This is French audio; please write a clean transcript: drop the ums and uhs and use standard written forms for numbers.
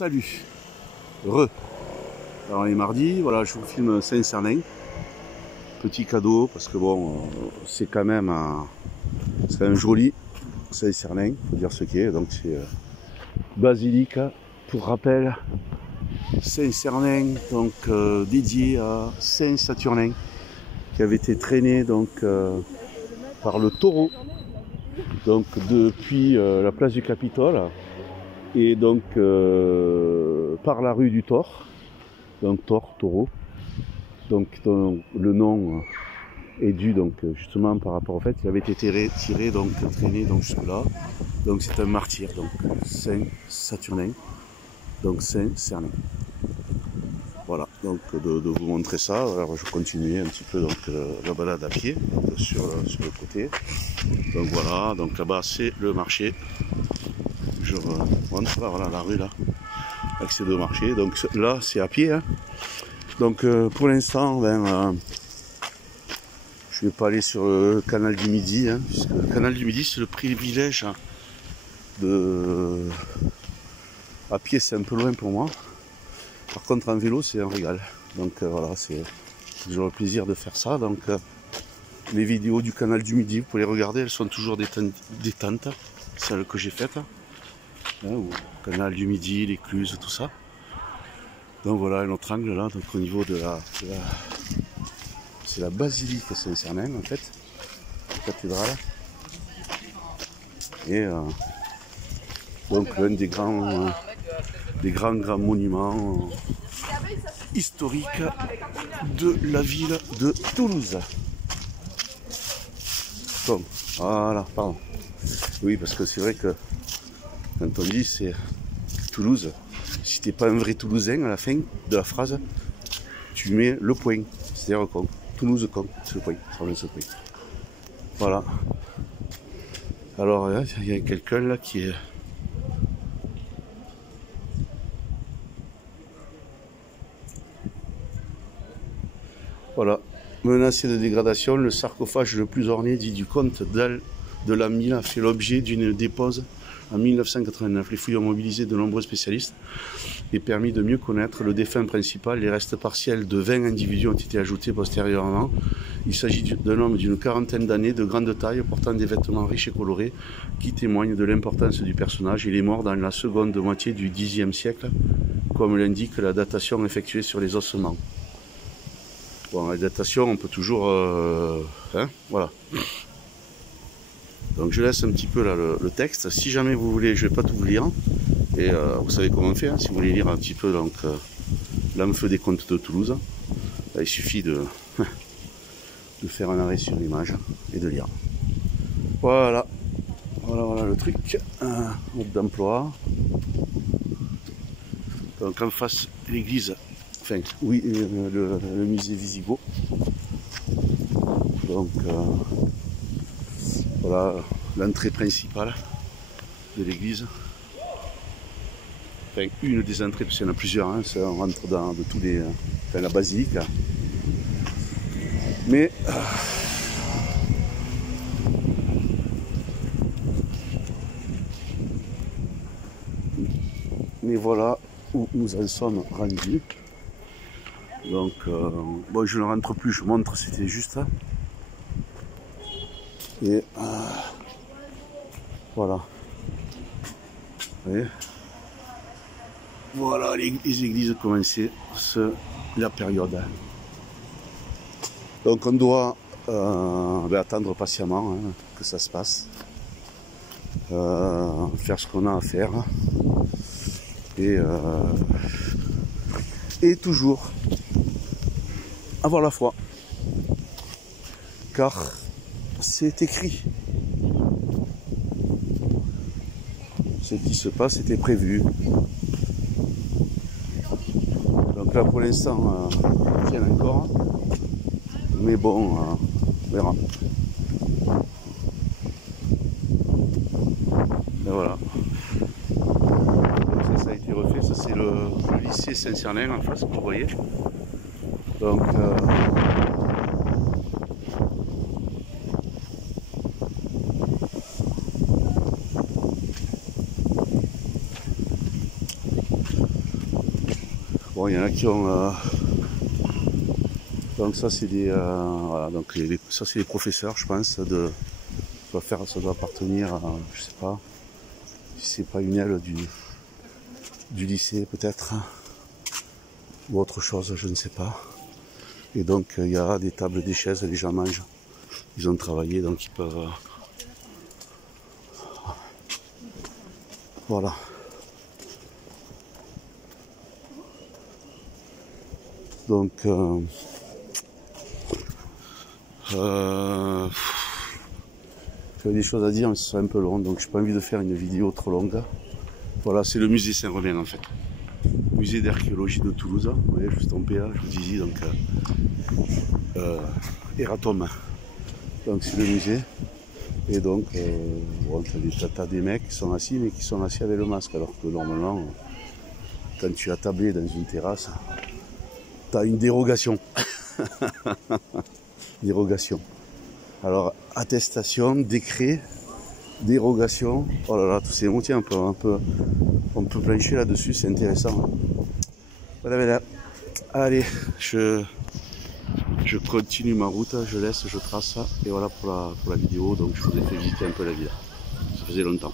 Salut. Alors on est mardi, voilà, je vous filme Saint-Cernin. Petit cadeau parce que bon, c'est quand même joli Saint-Cernin, faut dire ce qu'est. Donc c'est basilique, pour rappel, Saint-Cernin, donc dédié à Saint-Saturnin, qui avait été traîné donc par le taureau, donc depuis la place du Capitole et donc par la rue du Thor, donc Thor, taureau. Donc le nom est dû donc justement par rapport au fait qu'il avait été tiré donc traîné donc jusque là. Donc c'est un martyr, donc Saint Saturnin, donc Saint Cernin. Voilà, donc de vous montrer ça. Alors je continue un petit peu donc la balade à pied donc, sur le côté. Donc voilà, donc là-bas c'est le marché. Je montre là, voilà la rue là, avec ces deux marchés. Donc là c'est à pied. Hein. Donc pour l'instant, je vais pas aller sur le canal du Midi, hein, puisque le canal du Midi c'est le privilège hein, à pied, c'est un peu loin pour moi. Par contre en vélo c'est un régal. Donc voilà, c'est toujours le plaisir de faire ça. Donc les vidéos du canal du Midi, vous pouvez les regarder, elles sont toujours détentes, celles que j'ai faites. Hein, ou canal du Midi, l'écluse, tout ça. Donc voilà un autre angle là, donc au niveau de la c'est la basilique Saint-Cernin en fait, la cathédrale. Et donc l'un des grands monuments historiques de la ville de Toulouse. Bon, voilà, pardon. Oui, parce que c'est vrai que quand on dit c'est Toulouse, si t'es pas un vrai Toulousain à la fin de la phrase, tu mets le point, c'est-à-dire con. Toulouse con, c'est le point, ça revient sur le point. Voilà. Alors il y a quelqu'un là qui est. Voilà. Menacé de dégradation, le sarcophage le plus orné dit du comte d'Al de la Mille a fait l'objet d'une dépose en 1989. Les fouilles ont mobilisé de nombreux spécialistes et permis de mieux connaître le défunt principal. Les restes partiels de 20 individus ont été ajoutés postérieurement. Il s'agit d'un homme d'une quarantaine d'années, de grande taille, portant des vêtements riches et colorés, qui témoignent de l'importance du personnage. Il est mort dans la seconde moitié du Xe siècle, comme l'indique la datation effectuée sur les ossements. Bon, la datation, on peut toujours... voilà. Donc je laisse un petit peu là le texte. Si jamais vous voulez, je ne vais pas tout vous lire. Et vous savez comment on fait, hein, si vous voulez lire un petit peu donc l'âme feu des comtes de Toulouse, il suffit de faire un arrêt sur l'image et de lire. Voilà. Voilà le truc. Mode d'emploi. Donc en face l'église, enfin oui, le musée Visigoth. Donc voilà l'entrée principale de l'église. Enfin, une des entrées, parce qu'il y en a plusieurs, hein, ça, on rentre dans de tous les. Enfin, la basilique. Mais. Mais voilà où nous en sommes rendus. Donc, bon, je ne rentre plus, je montre, c'était juste. Et. Voilà. Vous voyez ? Voilà, les églises commençaient la période. Donc on doit attendre patiemment hein, que ça se passe. Faire ce qu'on a à faire. Et toujours avoir la foi. Car c'est écrit. Ce qui se passe était prévu. Donc là pour l'instant, on tient encore. Mais bon, on verra. Et voilà. Donc ça a été refait. Ça c'est le lycée Saint-Cernin en face, que vous voyez. Donc Bon, il y en a qui ont... donc ça c'est des... voilà, donc ça c'est les professeurs, je pense, ça doit appartenir à, je sais pas, si c'est pas une aile du lycée peut-être, ou autre chose, je ne sais pas. Et donc il y a des tables, des chaises, les gens mangent. Ils ont travaillé, donc ils peuvent... voilà. Donc... j'avais des choses à dire, mais ce serait un peu long, donc j'ai pas envie de faire une vidéo trop longue. Voilà, c'est le musée Saint-Romain en fait. Musée d'archéologie de Toulouse. Vous voyez, juste en PA, je vous disais, donc Eratom. Donc c'est le musée. Et donc, bon, t'as des mecs qui sont assis, mais qui sont assis avec le masque, alors que normalement, quand tu as tablé dans une terrasse, t'as une dérogation. Dérogation. Alors, attestation, décret, dérogation. Oh là là, tous ces mots, tiens, on peut plancher là-dessus, c'est intéressant. Voilà, voilà. Allez, je continue ma route, je trace. Et voilà pour la vidéo. Donc, je vous ai fait visiter un peu la ville. Ça faisait longtemps.